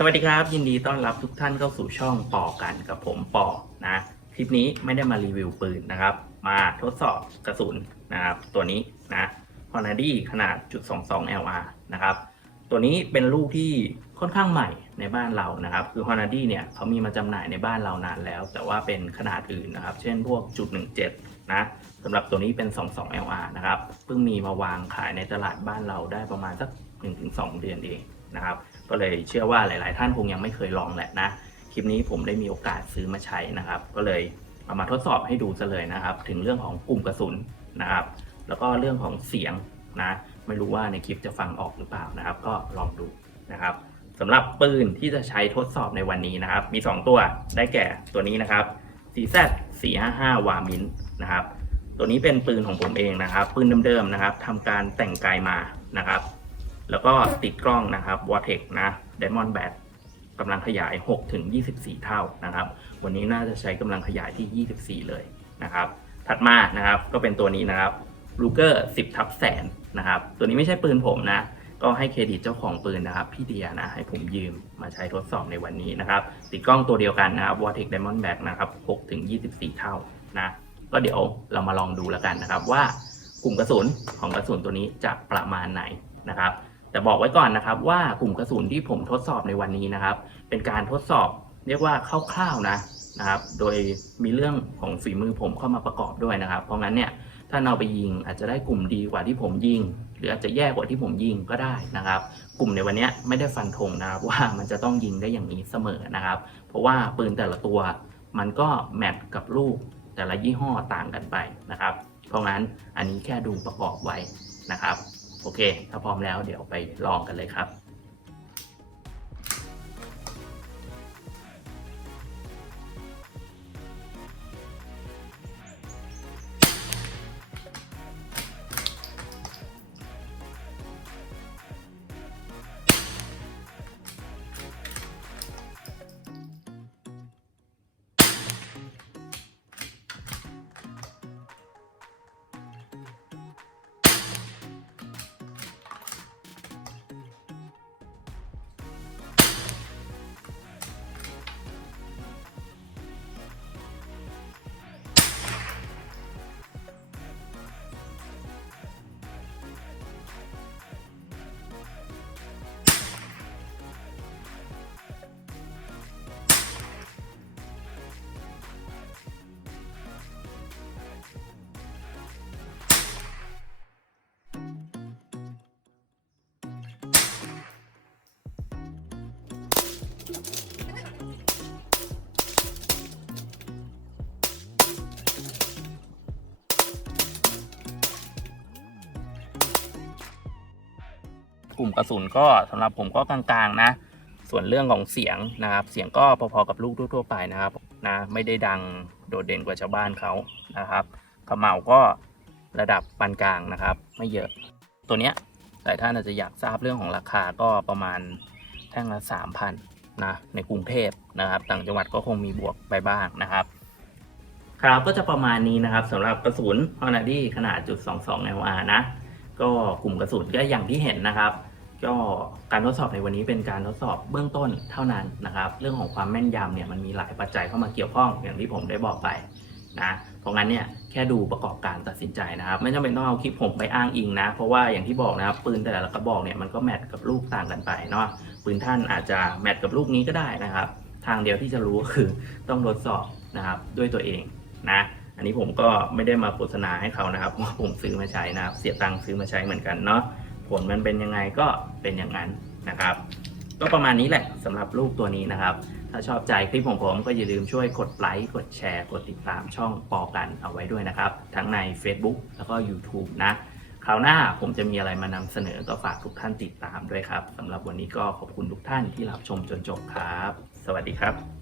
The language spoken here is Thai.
สวัสดีครับ ยินดีต้อนรับทุกท่านเข้าสู่ช่องปอกันกับผมปอนะคลิปนี้ไม่ได้มารีวิวปืนนะครับ มาทดสอบกระสุนนะครับตัวนี้นะ h o n a d i ขนาดจุด22 LR นะครับตัวนี้เป็นลูกที่ค่อนข้างใหม่ในบ้านเรานะครับ คือ h o n a d i เนี่ยเขามีมาจำหน่ายในบ้านเรานานแล้ว แต่ว่าเป็นขนาดอื่นนะครับ เช่นพวกจุด17นะสำหรับตัวนี้เป็น 22 LR นะครับเพิ่งมีมาวางขายในตลาดบ้านเราได้ประมาณสัก 1-2 เดือนเอง นะครับ ก็เลยเชื่อว่าหลาย ๆ ท่านคงยังไม่เคยลองแหละนะ คลิปนี้ผมได้มีโอกาสซื้อมาใช้นะครับ ก็เลยเอามาทดสอบให้ดูซะเลยนะครับ ถึงเรื่องของกลุ่มกระสุนนะครับ แล้วก็เรื่องของเสียงนะ ไม่รู้ว่าในคลิปจะฟังออกหรือเปล่านะครับ ก็ลองดูนะครับสำหรับปืนที่จะใช้ทดสอบในวันนี้นะครับ มี 2 ตัวได้แก่ตัวนี้นะครับ CZ 455วามินนะครับ ตัวนี้เป็นปืนของผมเองนะครับ ปืนเดิมๆนะครับทำการแต่งกายมานะครับ แล้วก็ติดกล้องนะครับ w a t e c นะ Diamond Bat กำลังขยาย 6 ถึง 24 เท่านะครับ วันนี้น่าจะใช้กำลังขยายที่ 24 เลยนะครับ ถัดมานะครับก็เป็นตัวนี้นะครับ Ruger 10ทับแสนนะครับ ตัวนี้ไม่ใช่ปืนผมนะ ก็ให้เครดิตเจ้าของปืนนะครับ พี่เดียนะ ให้ผมยืมมาใช้ทดสอบในวันนี้นะครับ ติดกล้องตัวเดียวกันนะครับ w a t e c Diamond Bat นะครับ6ถึง 24 เท่านะ ก็เดี๋ยวเรามาลองดูแล้วกันนะครับว่ากลุ่มกระสุนของกระสุนตัวนี้จะประมาณไหนนะครับ แต่บอกไว้ก่อนนะครับ ว่ากลุ่มกระสุนที่ผมทดสอบในวันนี้นะครับ เป็นการทดสอบเรียกว่าคร่าวๆนะนะครับ โดยมีเรื่องของฝีมือผมเข้ามาประกอบด้วยนะครับ เพราะงั้นเนี่ยถ้าเราไปยิงอาจจะได้กลุ่มดีกว่าที่ผมยิง หรืออาจจะแย่กว่าที่ผมยิงก็ได้นะครับ กลุ่มในวันนี้ไม่ได้ฟันธงนะครับว่ามันจะต้องยิงได้อย่างนี้เสมอนะครับ เพราะว่าปืนแต่ละตัว มันก็แมทกับลูกแต่ละยี่ห้อต่างกันไปนะครับ เพราะงั้นอันนี้แค่ดูประกอบไว้นะครับ โอเค ถ้าพร้อมแล้วเดี๋ยวไปลองกันเลยครับ กลุ่มกระสุนก็สำหรับผมก็กลางๆนะ ส่วนเรื่องของเสียงนะครับ เสียงก็พอๆกับลูกทั่วๆไปนะครับนะไม่ได้ดังโดดเด่นกว่าชาวบ้านเขานะครับขมเหลาก็ระดับปานกลางนะครับ ไม่เยอะตัวเนี้ยหลายท่านอาจจะอยากทราบเรื่องของราคาก็ประมาณแท่งละ3,000นะในกรุงเทพนะครับ ต่างจังหวัดก็คงมีบวกไปบ้างนะครับครับก็จะประมาณนี้นะครับสำหรับกระสุน h o n a d i ขนาดจุด22 LR นะ ก็กลุ่มกระสุนก็อย่างที่เห็นนะครับ ก็การทดสอบในวันนี้เป็นการทดสอบเบื้องต้นเท่านั้นนะครับ เรื่องของความแม่นยำเนี่ยมันมีหลายปัจจัยเข้ามาเกี่ยวข้องอย่างที่ผมได้บอกไปนะเพราะงั้นเนี่ยแค่ดูประกอบการตัดสินใจนะครับ ไม่จำเป็นต้องเอาคลิปผมไปอ้างอิงนะ เพราะว่าอย่างที่บอกนะครับปืนแต่ละกระบอกเนี่ยมันก็แมทกับลูกต่างกันไปเนาะปืนท่านอาจจะแมทกับลูกนี้ก็ได้นะครับ ทางเดียวที่จะรู้ก็คือต้องทดสอบนะครับด้วยตัวเองนะอันนี้ผมก็ไม่ได้มาโฆษณาให้เขานะครับว่าผมซื้อมาใช้นะครับ เสียตังค์ซื้อมาใช้เหมือนกันเนาะ ผลมันเป็นยังไงก็เป็นอย่างนั้นนะครับ ก็ประมาณนี้แหละสำหรับลูกตัวนี้นะครับ ถ้าชอบใจคลิปของผมก็อย่าลืมช่วยกดไลค์ กดแชร์ กดติดตามช่องปอกันเอาไว้ด้วยนะครับ ทั้งใน Facebook แล้วก็ YouTube นะคราวหน้าผมจะมีอะไรมานำเสนอก็ฝากทุกท่านติดตามด้วยครับสำหรับวันนี้ก็ขอบคุณทุกท่านที่รับชมจนจบครับ สวัสดีครับ